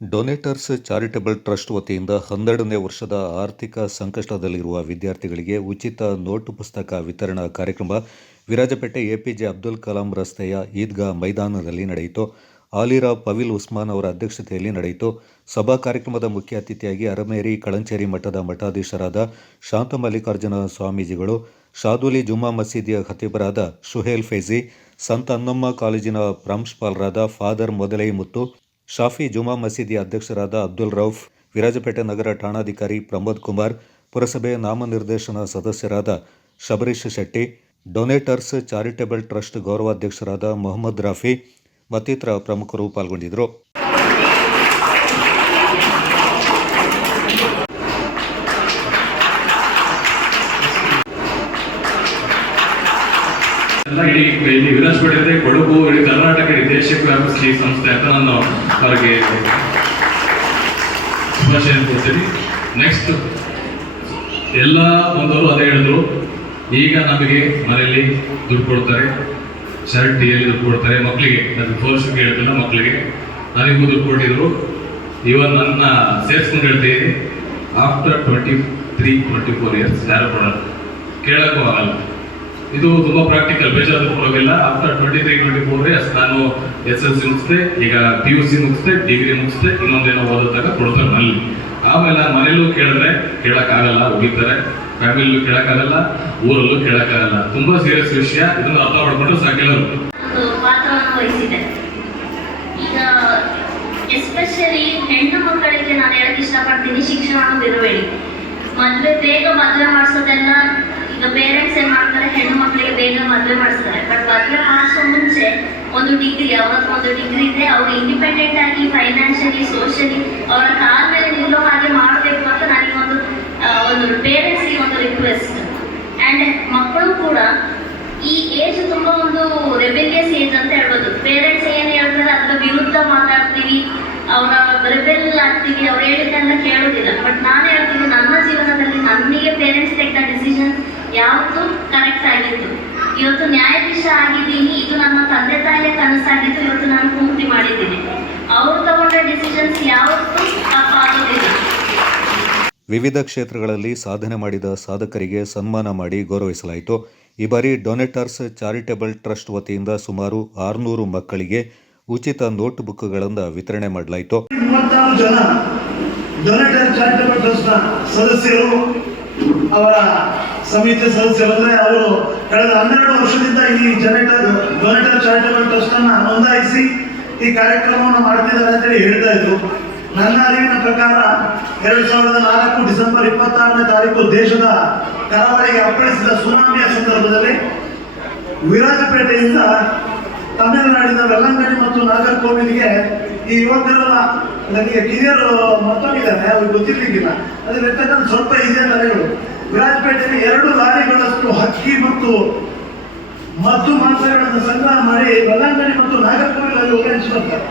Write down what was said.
ಡೊನೇಟರ್ಸ್ charitable trust ವತಿಯಿಂದ 12ನೇ ವರ್ಷದ ಆರ್ಥಿಕ ಸಂಕಷ್ಟದಲ್ಲಿರುವ ವಿದ್ಯಾರ್ಥಿಗಳಿಗೆ ಉಚಿತ ನೋಟು ಪುಸ್ತಕ ವಿತರಣಾ ಕಾರ್ಯಕ್ರಮ ವಿರಾಜಪೇಟೆ ಎಪಿಜೆ ಅಬ್ದುಲ್ ಕಲಾಂ ರಸ್ತೆಯ ಈದ್ಗಾ ಮೈದಾನದಲ್ಲಿ ನಡೆಯಿತು. ಆಲಿರಾ ಪವಿಲ್ ಉಸ್ಮಾನ್ ಅವರ ಅಧ್ಯಕ್ಷತೆಯಲ್ಲಿ ನಡೆಯಿತು. ಸಭಾ ಕಾರ್ಯಕ್ರಮದ ಮುಖ್ಯ ಅತಿಥಿಯಾಗಿ ಅರಮೇರಿ ಕಳಂಚೇರಿ ಮಠದ ಮಠಾಧೀಶರಾದ ಶಾಂತ ಮಲ್ಲಿಕಾರ್ಜುನ ಸ್ವಾಮೀಜಿಗಳು, ಶಾದುಲಿ ಜುಮ್ಮಾ ಮಸೀದಿಯ ಖತೀಬರಾದ ಶುಹೇಲ್ ಫೈಜಿ, ಸಂತ ಅನ್ನಮ್ಮ ಕಾಲೇಜಿನ ಪ್ರಾಂಶುಪಾಲರಾದ ಫಾದರ್ ಮೊದಲೈ ಮುತ್ತು, ಶಾಫಿ ಜುಮಾ ಮಸೀದಿಯ ಅಧ್ಯಕ್ಷರಾದ ಅಬ್ದುಲ್ ರೌಫ್, ವಿರಾಜಪೇಟೆ ನಗರ ಠಾಣಾಧಿಕಾರಿ ಪ್ರಮೋದ್ ಕುಮಾರ್, ಪುರಸಭೆ ನಾಮನಿರ್ದೇಶನ ಸದಸ್ಯರಾದ ಶಬರೀಶ್ ಶೆಟ್ಟಿ, ಡೊನೇಟರ್ಸ್ ಚಾರಿಟಬಲ್ ಟ್ರಸ್ಟ್ ಗೌರವಾಧ್ಯಕ್ಷರಾದ ಮೊಹಮ್ಮದ್ ರಾಫಿ ಮತ್ತಿತರ ಪ್ರಮುಖರು ಪಾಲ್ಗೊಂಡಿದ್ದರು. ಇಲ್ಲಿ ವಿರಾಜಪೇಟೆ, ಕೊಡಗು, ಇಡೀ ಕರ್ನಾಟಕ, ಇಡೀ ದೇಶಕ್ಕೆ ವ್ಯಾಪಿಸಿ ಸಂಸ್ಥೆ ಅಂತ ನಾನು ಅವರಿಗೆ ಶುಭಾಶಯ ಕೊಡ್ತೀನಿ. ನೆಕ್ಸ್ಟ್ ಎಲ್ಲ ಬಂದವರು ಅದೇ ಹೇಳಿದ್ರು, ಈಗ ನಮಗೆ ಮನೆಯಲ್ಲಿ ದುಡ್ಡು ಕೊಡ್ತಾರೆ, ಶರ್ಟ್ ಟೀಯಲ್ಲಿ ದುಡ್ಡು ಕೊಡ್ತಾರೆ, ಮಕ್ಕಳಿಗೆ ನನಗೆ ಫೋರ್ಸ್ಗೆ ಹೇಳ್ತಿಲ್ಲ, ಮಕ್ಕಳಿಗೆ ನನಗೂ ದುಡ್ಡು ಕೊಟ್ಟಿದ್ರು. ಇವನ್ ನನ್ನ ಸೇರಿಸ್ಕೊಂಡು ಹೇಳ್ತೀನಿ, ಆಫ್ಟರ್ 23-24 ಇಯರ್ಸ್ ಯಾರು ಕೊಡೋಣ, ಕೇಳಕ್ಕೂ ಆಗಲ್ಲ. ಇದು ತುಂಬ ಪ್ರಾಕ್ಟಿಕಲ್, ಬೇಜಾರು ಕೊಡೋದಿಲ್ಲ. ಆಫ್ಟರ್ 23-24 ಇಯರ್ಸ್ ನಾನು SSLC ಮುಗಿಸ್ದೆ, ಈಗ PUC ಮುಗಿಸ್ದೆ, ಡಿಗ್ರಿ ಮುಗಿಸ್ದೆ, ಇನ್ನೊಂದೇನೋ ಓದೋದಾಗ ಕೊಡ್ತಾರೆ ನಲ್ಲಿ. ಆಮೇಲೆ ನಾನು ಮನೇಲೂ ಕೇಳಿದ್ರೆ ಕೇಳಕ್ಕಾಗಲ್ಲ, ಹೋಗಿರ್ತಾರೆ, ಫ್ಯಾಮಿಲಿಯಲ್ಲೂ ಕೇಳಕ್ಕಾಗಲ್ಲ, ಊರಲ್ಲೂ ಕೇಳಕ್ಕಾಗಲ್ಲ. ತುಂಬಾ ಸೀರಿಯಸ್ ವಿಷಯ, ಇದನ್ನು ಅರ್ಥ ಮಾಡ್ಕೊಂಡ್ರೆ ಸಾಕೆಲ್ಲರೂ ಪಾತ್ರವನ್ನು ವಹಿಸಿದೆ. ಈಗ ಎಸ್ಪೆಷಲಿ ಹೆಣ್ಣು ಮಕ್ಕಳಿಗೆ ನಾನು ಹೇಳಕ್ ಇಷ್ಟಪಡ್ತೀನಿ, ಶಿಕ್ಷಣವನ್ನು ಬಿಡಬೇಡಿ. ಬೇಗ ಮದುವೆ ಮಾಡಿಸೋದೆಲ್ಲ ಈಗ ಪೇರೆಂಟ್ಸ್ ಏನ್ ಮಾಡ್ತಾರೆ, ಹೆಣ್ಣು ಮಕ್ಕಳಿಗೆ ಬೇಗ ಮದುವೆ ಮಾಡಿಸ್ತಾರೆ. ಬಟ್ ಮದುವೆ ಮಾಡಿಸೋ ಮುಂಚೆ ಒಂದು ಡಿಗ್ರಿ, ಅವ್ರ ಹತ್ರ ಒಂದು ಡಿಗ್ರಿ ಇದೆ, ಅವ್ರು ಇಂಡಿಪೆಂಡೆಂಟ್ ಆಗಿ ಫೈನಾನ್ಷಿಯಲಿ, ಸೋಷಿಯಲಿ ಅವರ ಕಾಲ ಮೇಲೆ ನಿಲ್ಲೋ ಹಾಗೆ ಮಾಡಬೇಕು ಅಂತ ನನಗೆ ಒಂದು ಪೇರೆಂಟ್ಸ್ಗೆ ಒಂದು ರಿಕ್ವೆಸ್ಟ್. ಆ್ಯಂಡ್ ಮಕ್ಕಳು ಕೂಡ ಈ ಏಜ್ ತುಂಬ ಒಂದು ರೆಬೆಲಿಯಸ್ ಏಜ್ ಅಂತ ಹೇಳ್ಬೋದು. ಪೇರೆಂಟ್ಸ್ ಏನು ಹೇಳ್ತಾರೆ ಅದರ ವಿರುದ್ಧ ಮಾತಾಡ್ತೀವಿ, ಅವರ ರೆಬೆಲ್ ಆಗ್ತೀವಿ, ಅವ್ರು ಹೇಳಿದ್ದೆಲ್ಲ ಕೇಳೋದಿಲ್ಲ. ಬಟ್ ನಾನು ಹೇಳ್ತೀನಿ, ನನ್ನ ಜೀವನದಲ್ಲಿ ನನಗೆ ಪೇರೆಂಟ್ಸ್ ತೆಗೆದ ಡಿಸಿಷನ್ ಯಾವತ್ತೂ ಕರೆಕ್ಟ್ ಆಗಿತ್ತು. ಇವತ್ತು ನ್ಯಾಯಾಧೀಶ ಆಗಿದ್ದೀನಿ, ಇದು ನನ್ನ ತಂದೆ ತಾಯಿಯ ಕನಸಾಗಿತ್ತು, ಇವತ್ತು ನಾನು ಪೂರ್ತಿ ಮಾಡಿದ್ದೀನಿ. ಅವರು ತಗೊಂಡ ಡಿಸಿಷನ್ಸ್ ಯಾವತ್ತೂ ತಪ್ಪಾಗೋದಿಲ್ಲ. ವಿವಿಧ ಕ್ಷೇತ್ರಗಳಲ್ಲಿ ಸಾಧನೆ ಮಾಡಿದ ಸಾಧಕರಿಗೆ ಸನ್ಮಾನ ಮಾಡಿ ಗೌರವಿಸಲಾಯಿತು. ಈ ಬಾರಿ ಡೊನೇಟರ್ಸ್ ಚಾರಿಟಬಲ್ ಟ್ರಸ್ಟ್ ವತಿಯಿಂದ ಸುಮಾರು 600 ಮಕ್ಕಳಿಗೆ ಉಚಿತ ನೋಟ್ ಬುಕ್ಗಳನ್ನು ವಿತರಣೆ ಮಾಡಲಾಯಿತು. 34 ಜನ ಡೊನೇಟರ್ ಚಾರಿಟಬಲ್ ಟ್ರಸ್ಟ್ ಸದಸ್ಯರು, ಅವರ ಸಮಿತಿ ಸದಸ್ಯರಂದ್ರೆ ಅವರು ಕಳೆದ 12 ವರ್ಷದಿಂದ ಈ ಡೊನೇಟರ್ ಚಾರಿಟಬಲ್ ಟ್ರಸ್ಟ್ ಅನ್ನ ನೋಂದಾಯಿಸಿ ಈ ಕಾರ್ಯಕ್ರಮವನ್ನು ಮಾಡ್ತಿದ್ದಾರೆ ಅಂತೇಳಿ ಹೇಳ್ತಾ ಇದ್ರು. ನನ್ನ ಅರಿವಿನ ಪ್ರಕಾರ 2004 ಡಿಸೆಂಬರ್ 26ನೇ ತಾರೀಕು ದೇಶದ ಕರಾವಳಿಗೆ ಅಪ್ಪಳಿಸಿದ ಸುನಾಮಿಯ ಸಂದರ್ಭದಲ್ಲಿ ವಿರಾಜಪೇಟೆಯಿಂದ ತಮಿಳುನಾಡಿನ ವೆಲ್ಲಂಗಡಿ ಮತ್ತು ನಾಗರ್ಕೋವಿಲ್ಗೆ ಈ ಯುವಕರೆಲ್ಲ, ನನಗೆ ಕಿರಿಯರು ಮತ್ತೊಂದಿದ್ದಾರೆ, ಅವ್ರಿಗೆ ಗೊತ್ತಿರ್ಲಿಕ್ಕಿಲ್ಲ, ಅದಿರ್ತಕ್ಕಂಥ ಸ್ವಲ್ಪ ಇದೆ ತಲೆಗಳು. ವಿರಾಜಪೇಟೆಯಲ್ಲಿ 2 ಲಾರಿಗಳಷ್ಟು ಹಕ್ಕಿ ಮತ್ತು ಮದ್ದು ಮಾಂಸಗಳನ್ನು ಸಂಗ್ರಹ ಮಾಡಿ ವೆಲ್ಲಂಗಡಿ ಮತ್ತು ನಾಗರ್ಕೋವಿಲಲ್ಲಿ ಹಂಚಿ ಬರ್ತಾರೆ.